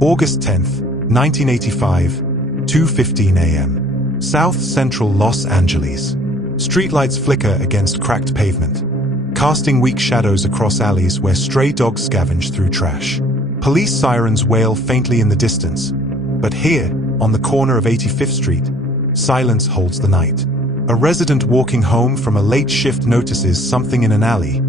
August 10th, 1985, 2:15 a.m. South Central Los Angeles. Streetlights flicker against cracked pavement, casting weak shadows across alleys where stray dogs scavenge through trash. Police sirens wail faintly in the distance, but here, on the corner of 85th Street, silence holds the night. A resident walking home from a late shift notices something in an alley,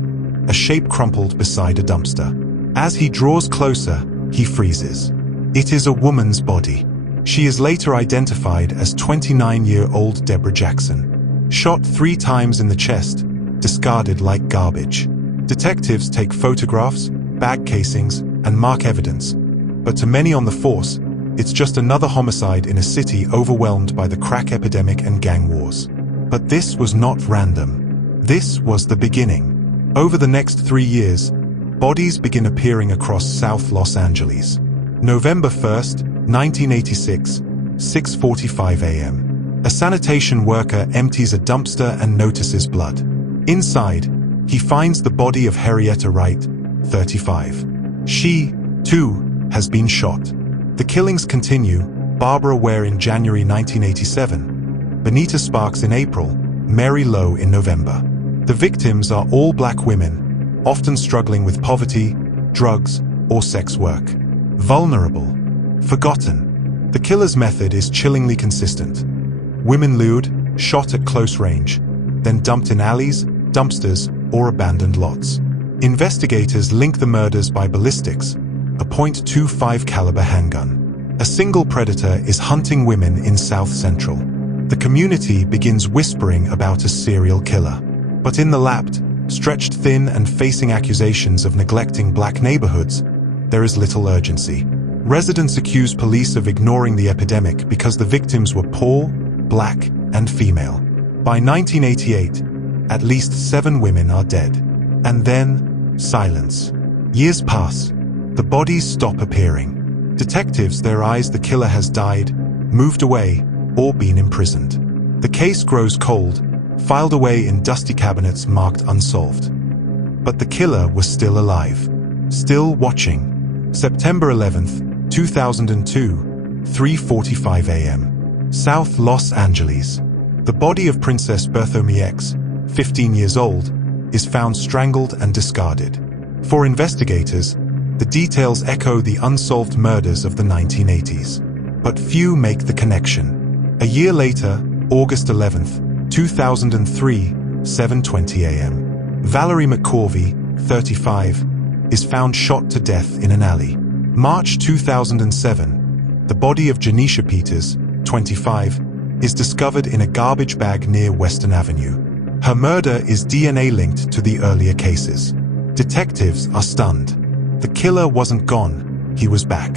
a shape crumpled beside a dumpster. As he draws closer, he freezes. It is a woman's body. She is later identified as 29-year-old Deborah Jackson. Shot 3 times in the chest, discarded like garbage. Detectives take photographs, bag casings, and mark evidence, but to many on the force, it's just another homicide in a city overwhelmed by the crack epidemic and gang wars. But this was not random. This was the beginning. Over the next 3 years, bodies begin appearing across South Los Angeles. November 1st, 1986, 6:45 a.m. A sanitation worker empties a dumpster and notices blood. Inside, he finds the body of Henrietta Wright, 35. She, too, has been shot. The killings continue. Barbara Ware in January 1987, Benita Sparks in April, Mary Lowe in November. The victims are all black women, often struggling with poverty, drugs, or sex work. Vulnerable. Forgotten. The killer's method is chillingly consistent. Women lured, shot at close range, then dumped in alleys, dumpsters, or abandoned lots. Investigators link the murders by ballistics, a .25 caliber handgun. A single predator is hunting women in South Central. The community begins whispering about a serial killer. But in the lapped, stretched thin and facing accusations of neglecting black neighborhoods, there is little urgency. Residents accuse police of ignoring the epidemic because the victims were poor, black, and female. By 1988, at least 7 women are dead. And then, silence. Years pass. The bodies stop appearing. Detectives theorize the killer has died, moved away, or been imprisoned. The case grows cold, filed away in dusty cabinets marked unsolved. But the killer was still alive, still watching. September 11th, 2002, 3:45 a.m. South Los Angeles. The body of Princess Berthomi X, 15 years old, is found strangled and discarded. For investigators, the details echo the unsolved murders of the 1980s. But few make the connection. A year later, August 11th, 2003, 7:20 a.m. Valerie McCorvey, 35, is found shot to death in an alley. March 2007, the body of Janisha Peters, 25, is discovered in a garbage bag near Western Avenue. Her murder is DNA linked to the earlier cases. Detectives are stunned. The killer wasn't gone, he was back.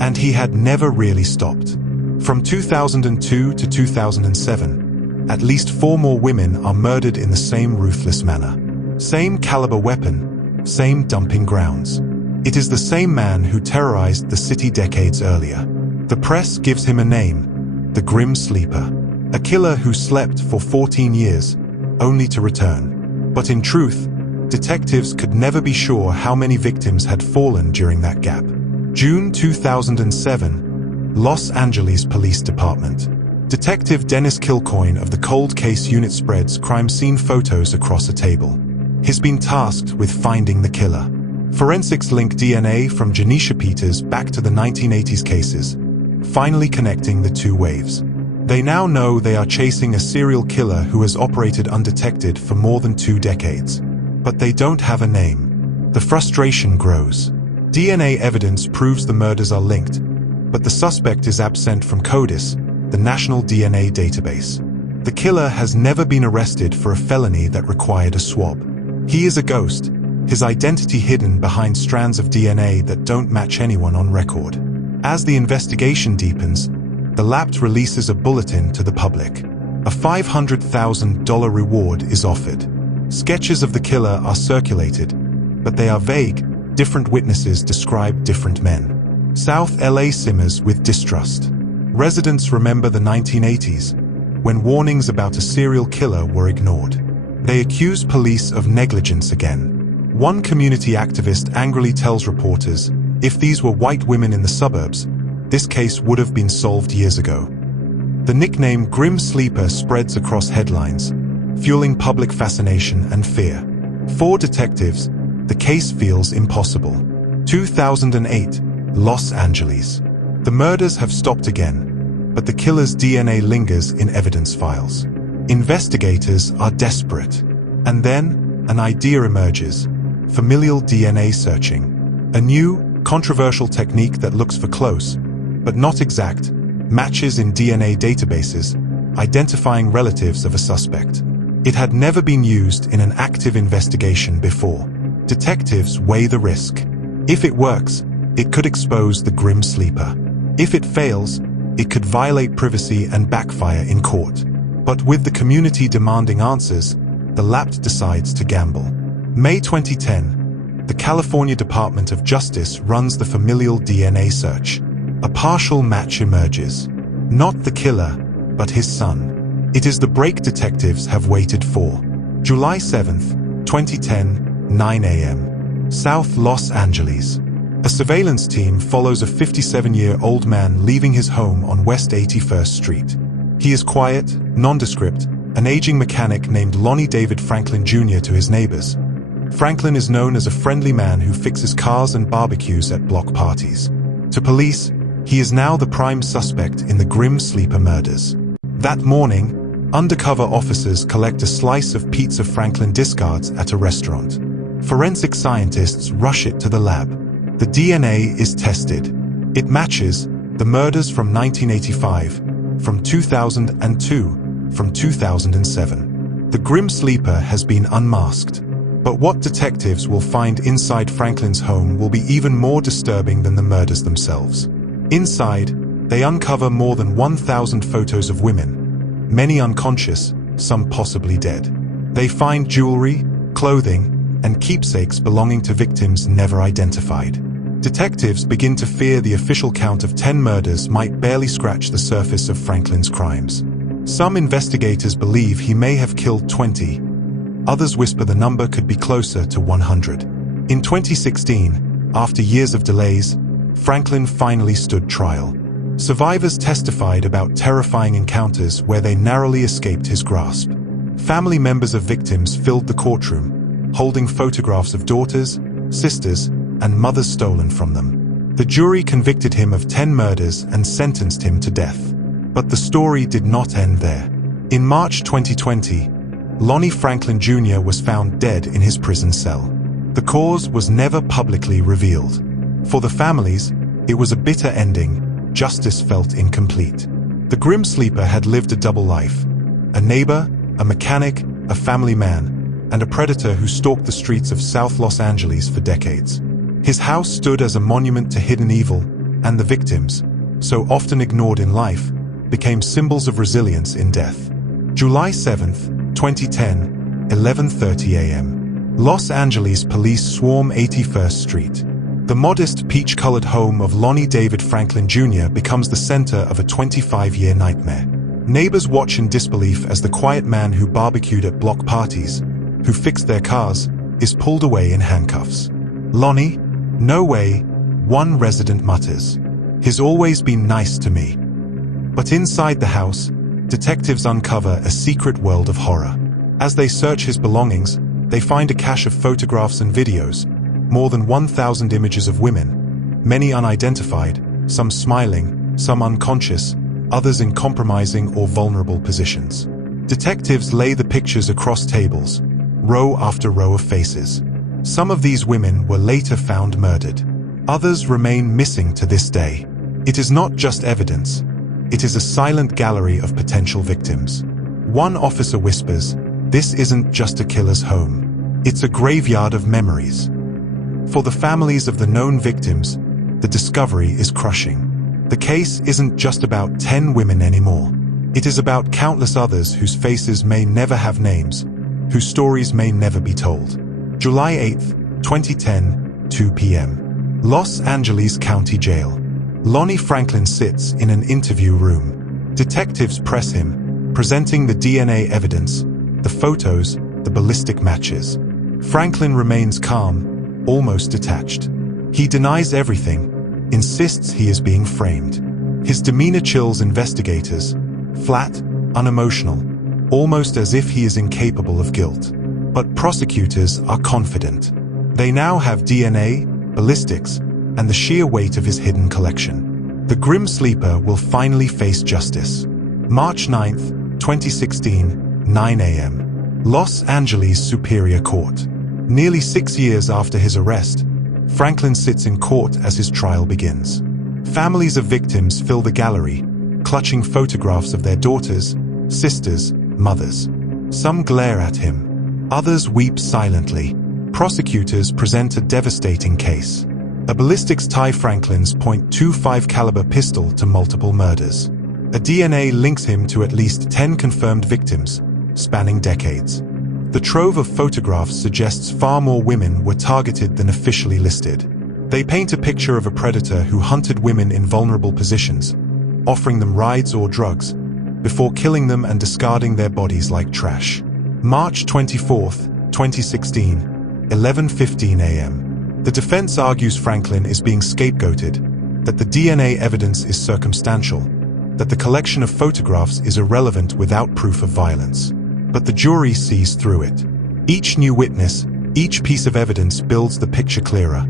And he had never really stopped. From 2002 to 2007, at least 4 more women are murdered in the same ruthless manner. Same caliber weapon, same dumping grounds. It is the same man who terrorized the city decades earlier. The press gives him a name, the Grim Sleeper. A killer who slept for 14 years, only to return. But in truth, detectives could never be sure how many victims had fallen during that gap. June 2007, Los Angeles Police Department. Detective Dennis Kilcoyne of the Cold Case Unit spreads crime scene photos across a table. He's been tasked with finding the killer. Forensics link DNA from Janisha Peters back to the 1980s cases, finally connecting the 2 waves. They now know they are chasing a serial killer who has operated undetected for more than 2 decades. But they don't have a name. The frustration grows. DNA evidence proves the murders are linked, but the suspect is absent from CODIS, the national DNA database. The killer has never been arrested for a felony that required a swab. He is a ghost, his identity hidden behind strands of DNA that don't match anyone on record. As the investigation deepens, the Lapt releases a bulletin to the public. A $500,000 reward is offered. Sketches of the killer are circulated, but they are vague. Different witnesses describe different men. South LA simmers with distrust. Residents remember the 1980s, when warnings about a serial killer were ignored. They accuse police of negligence again. One community activist angrily tells reporters, If these were white women in the suburbs, this case would have been solved years ago. The nickname Grim Sleeper spreads across headlines, fueling public fascination and fear. For detectives, the case feels impossible. 2008, Los Angeles. The murders have stopped again, but the killer's DNA lingers in evidence files. Investigators are desperate. And then, an idea emerges: familial DNA searching. A new, controversial technique that looks for close, but not exact, matches in DNA databases, identifying relatives of a suspect. It had never been used in an active investigation before. Detectives weigh the risk. If it works, it could expose the Grim Sleeper. If it fails, it could violate privacy and backfire in court. But with the community demanding answers, the lab decides to gamble. May 2010, the California Department of Justice runs the familial DNA search. A partial match emerges. Not the killer, but his son. It is the break detectives have waited for. July 7th, 2010, 9 a.m. South Los Angeles. A surveillance team follows a 57-year-old man leaving his home on West 81st Street. He is quiet, nondescript, an aging mechanic named Lonnie David Franklin Jr. to his neighbors. Franklin is known as a friendly man who fixes cars and barbecues at block parties. To police, he is now the prime suspect in the Grim Sleeper murders. That morning, undercover officers collect a slice of pizza Franklin discards at a restaurant. Forensic scientists rush it to the lab. The DNA is tested. It matches the murders from 1985, from 2002, from 2007. The Grim Sleeper has been unmasked. But what detectives will find inside Franklin's home will be even more disturbing than the murders themselves. Inside, they uncover more than 1,000 photos of women, many unconscious, some possibly dead. They find jewelry, clothing, and keepsakes belonging to victims never identified. Detectives begin to fear the official count of 10 murders might barely scratch the surface of Franklin's crimes. Some investigators believe he may have killed 20. Others whisper the number could be closer to 100. In 2016, after years of delays, Franklin finally stood trial. Survivors testified about terrifying encounters where they narrowly escaped his grasp. Family members of victims filled the courtroom, holding photographs of daughters, sisters, and mothers stolen from them. The jury convicted him of 10 murders and sentenced him to death. But the story did not end there. In March 2020, Lonnie Franklin Jr. was found dead in his prison cell. The cause was never publicly revealed. For the families, it was a bitter ending. Justice felt incomplete. The Grim Sleeper had lived a double life: a neighbor, a mechanic, a family man, and a predator who stalked the streets of South Los Angeles for decades. His house stood as a monument to hidden evil, and the victims, so often ignored in life, became symbols of resilience in death. July 7th, 2010, 11:30 a.m. Los Angeles police swarm 81st Street. The modest peach-colored home of Lonnie David Franklin Jr. becomes the center of a 25-year nightmare. Neighbors watch in disbelief as the quiet man who barbecued at block parties, who fixed their cars, is pulled away in handcuffs. Lonnie? No way, one resident mutters. He's always been nice to me. But inside the house, detectives uncover a secret world of horror. As they search his belongings, they find a cache of photographs and videos, more than 1,000 images of women, many unidentified, some smiling, some unconscious, others in compromising or vulnerable positions. Detectives lay the pictures across tables, row after row of faces. Some of these women were later found murdered. Others remain missing to this day. It is not just evidence. It is a silent gallery of potential victims. One officer whispers, "This isn't just a killer's home. It's a graveyard of memories." For the families of the known victims, the discovery is crushing. The case isn't just about 10 women anymore. It is about countless others whose faces may never have names, whose stories may never be told. July 8th, 2010, 2 p.m. Los Angeles County Jail. Lonnie Franklin sits in an interview room. Detectives press him, presenting the DNA evidence, the photos, the ballistic matches. Franklin remains calm, almost detached. He denies everything, insists he is being framed. His demeanor chills investigators, flat, unemotional, almost as if he is incapable of guilt. But prosecutors are confident. They now have DNA, ballistics, and the sheer weight of his hidden collection. The Grim Sleeper will finally face justice. March 9th, 2016, 9 a.m. Los Angeles Superior Court. Nearly 6 years after his arrest, Franklin sits in court as his trial begins. Families of victims fill the gallery, clutching photographs of their daughters, sisters, mothers. Some glare at him. Others weep silently. Prosecutors present a devastating case. A ballistics tie Franklin's .25 caliber pistol to multiple murders. A DNA links him to at least 10 confirmed victims, spanning decades. The trove of photographs suggests far more women were targeted than officially listed. They paint a picture of a predator who hunted women in vulnerable positions, offering them rides or drugs, before killing them and discarding their bodies like trash. March 24th, 2016, 11:15 a.m. The defense argues Franklin is being scapegoated, that the DNA evidence is circumstantial, that the collection of photographs is irrelevant without proof of violence. But the jury sees through it. Each new witness, each piece of evidence builds the picture clearer.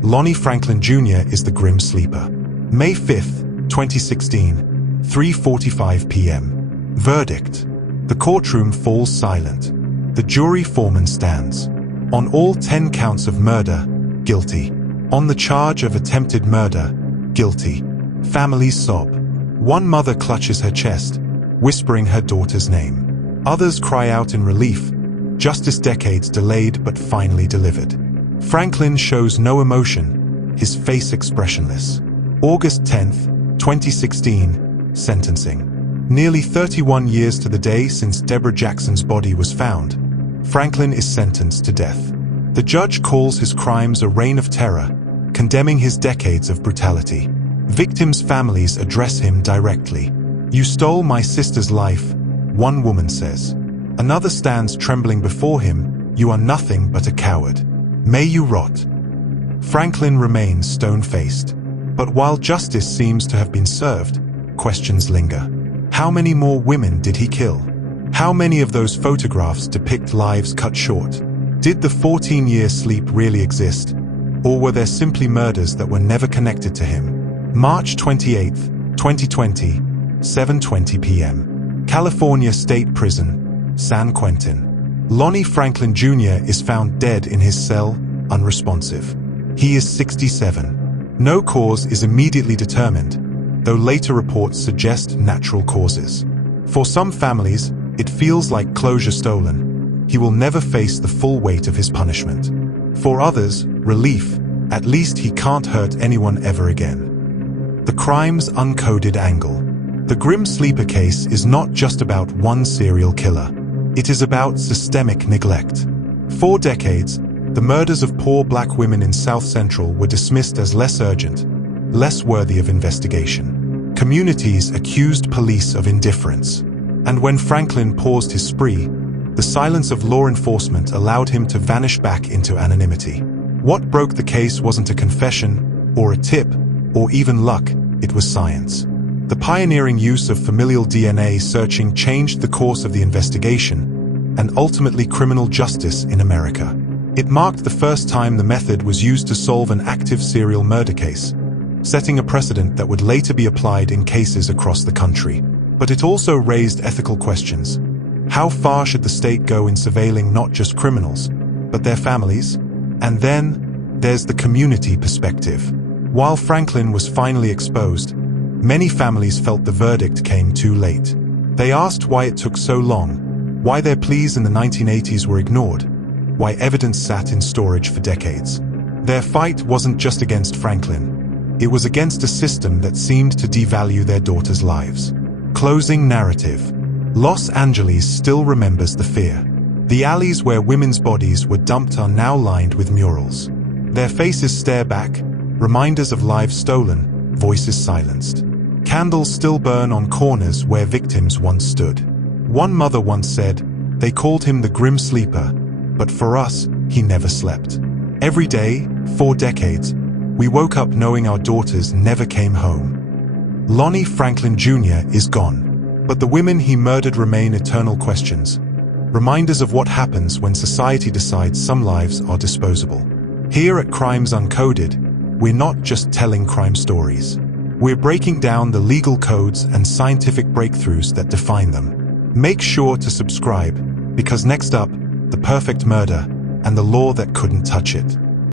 Lonnie Franklin Jr. is the Grim Sleeper. May 5th, 2016, 3:45 p.m. Verdict. The courtroom falls silent. The jury foreman stands. On all 10 counts of murder, guilty. On the charge of attempted murder, guilty. Families sob. One mother clutches her chest, whispering her daughter's name. Others cry out in relief, justice decades delayed but finally delivered. Franklin shows no emotion, his face expressionless. August 10th, 2016, sentencing. Nearly 31 years to the day since Deborah Jackson's body was found, Franklin is sentenced to death. The judge calls his crimes a reign of terror, condemning his decades of brutality. Victims' families address him directly. "You stole my sister's life," one woman says. Another stands trembling before him, "You are nothing but a coward. May you rot." Franklin remains stone-faced. But while justice seems to have been served, questions linger. How many more women did he kill? How many of those photographs depict lives cut short? Did the 14-year sleep really exist? Or were there simply murders that were never connected to him? March 28th, 2020, 7:20 p.m. California State Prison, San Quentin. Lonnie Franklin Jr. is found dead in his cell, unresponsive. He is 67. No cause is immediately determined, though later reports suggest natural causes. For some families, it feels like closure stolen. He will never face the full weight of his punishment. For others, relief. At least he can't hurt anyone ever again. The crime's uncoded angle. The Grim Sleeper case is not just about one serial killer. It is about systemic neglect. For decades, the murders of poor black women in South Central were dismissed as less urgent, less worthy of investigation. Communities accused police of indifference. And when Franklin paused his spree, the silence of law enforcement allowed him to vanish back into anonymity. What broke the case wasn't a confession, or a tip, or even luck, it was science. The pioneering use of familial DNA searching changed the course of the investigation, and ultimately criminal justice in America. It marked the first time the method was used to solve an active serial murder case, setting a precedent that would later be applied in cases across the country. But it also raised ethical questions. How far should the state go in surveilling not just criminals, but their families? And then, there's the community perspective. While Franklin was finally exposed, many families felt the verdict came too late. They asked why it took so long, why their pleas in the 1980s were ignored, why evidence sat in storage for decades. Their fight wasn't just against Franklin. It was against a system that seemed to devalue their daughters' lives. Closing narrative. Los Angeles still remembers the fear. The alleys where women's bodies were dumped are now lined with murals. Their faces stare back, reminders of lives stolen, voices silenced. Candles still burn on corners where victims once stood. One mother once said, "They called him the Grim Sleeper, but for us, he never slept." Every day, for decades, We woke up knowing our daughters never came home. Lonnie Franklin Jr. is gone, but the women he murdered remain eternal questions. Reminders of what happens when society decides some lives are disposable. Here at Crimes Uncoded, we're not just telling crime stories. We're breaking down the legal codes and scientific breakthroughs that define them. Make sure to subscribe, because next up, the perfect murder and the law that couldn't touch it.